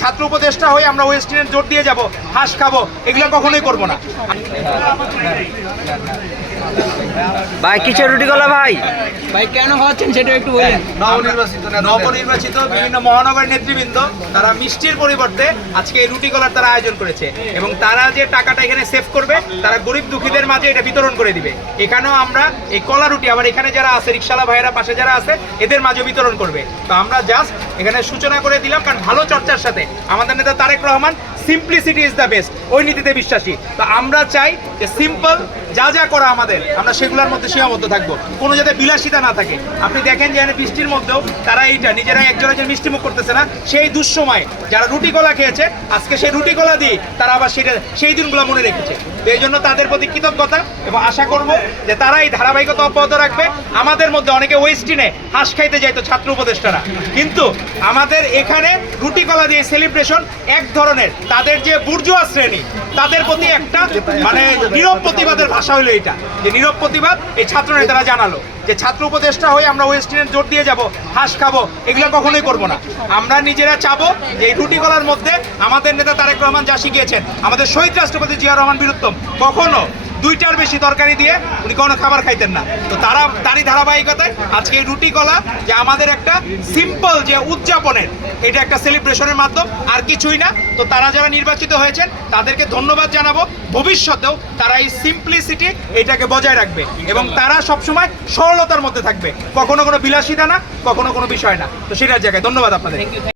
ছাত্র উপদেষ্টা হয়ে আমরা ওয়েস্টার্নের জোর দিয়ে যাব, হাঁস খাবো, এগুলো কখনোই করবো না। ভাই কিসের রুটি কলা ভাই? ভাই কেন খাওয়াচ্ছেন সেটা একটু বলেন। নবনির্বাচিত বিভিন্ন মহানগরের নেতৃবৃন্দ তারা মিষ্টির পরিবর্তে আজকে এই রুটি কলার তারা আয়োজন করেছে এবং তারা যে টাকাটা এখানে সেভ করবে তারা গরিব দুঃখীদের মাঝে এটা বিতরণ করে দিবে। এখানেও আমরা এই কলা রুটি আবার এখানে যারা আছে রিকশালা ভাইয়েরা পাশে যারা আছে এদের মাঝে বিতরণ করবে। তো আমরা জাস্ট এখানে সূচনা করে দিলাম, কারণ ভালো চর্চার সাথে আমাদের নেতা Tarique Rahman simplicity is the best, ওই নীতিতে বিশ্বাসী। তো আমরা চাই যে সিম্পল যা যা করা আমাদের আমরা সেগুলোর মধ্যে সীমাবদ্ধ থাকবো, কোনো যাতে বিলাসিতা না থাকে। আপনি দেখেন যে এখানে বৃষ্টির মধ্যেও তারা এইটা নিজেরা একজন মিষ্টি মুখ করতেছে না, সেই দুঃসময় যারা রুটি কলা খেয়েছে আজকে সেই রুটি কলা দিয়ে তারা আবার সেই দিনগুলো মনে রেখেছে। তো এই জন্য তাদের প্রতি কৃতজ্ঞতা এবং আশা করব যে তারা এই ধারাবাহিকতা অব্যাহত রাখবে। আমাদের মধ্যে অনেকে ওয়েস্টিনে হাঁস খাইতে যাইতো ছাত্র উপদেষ্টারা, কিন্তু আমাদের এখানে রুটি কলা দিয়ে সেলিব্রেশন এক ধরনের তাদের যে বুর্জোয়া শ্রেণী তাদের প্রতি একটা মানে নীরব প্রতিবাদের ভাষা হলো এটা, যে নীরব প্রতিবাদ এই ছাত্র নেতারা জানালো যে ছাত্র উপদেষ্টা হয়ে আমরা ওয়েস্টার্নের জোর দিয়ে যাব, হাঁস খাবো, এগুলো কখনোই করবো না। আমরা নিজেরা চাবো যে এই রুটি কলার মধ্যে আমাদের নেতা তারেক রহমান যা শিখিয়েছেন, আমাদের শহীদ রাষ্ট্রপতি জিয়া রহমান বীরুত্তম কখনো 2টার বেশি তরকারি দিয়ে উনি কোনো খাবার খাইতেন না। তো তারই ধারাবাহিকতায় আজকে এই রুটি কলা যে আমাদের একটা সিম্পল যে উদযাপনের, এটা একটা সেলিব্রেশনের মাধ্যম, আর কিছুই না। তো তারা যারা নির্বাচিত হয়েছেন তাদেরকে ধন্যবাদ জানাবো। ভবিষ্যতেও তারা এই সিম্পলিসিটি এটাকে বজায় রাখবে এবং তারা সবসময় সরলতার মধ্যে থাকবে, কখনো কোনো বিলাসিতা না, কখনো কোনো বিষয় না। তো সেটার জায়গায় ধন্যবাদ আপনাদের।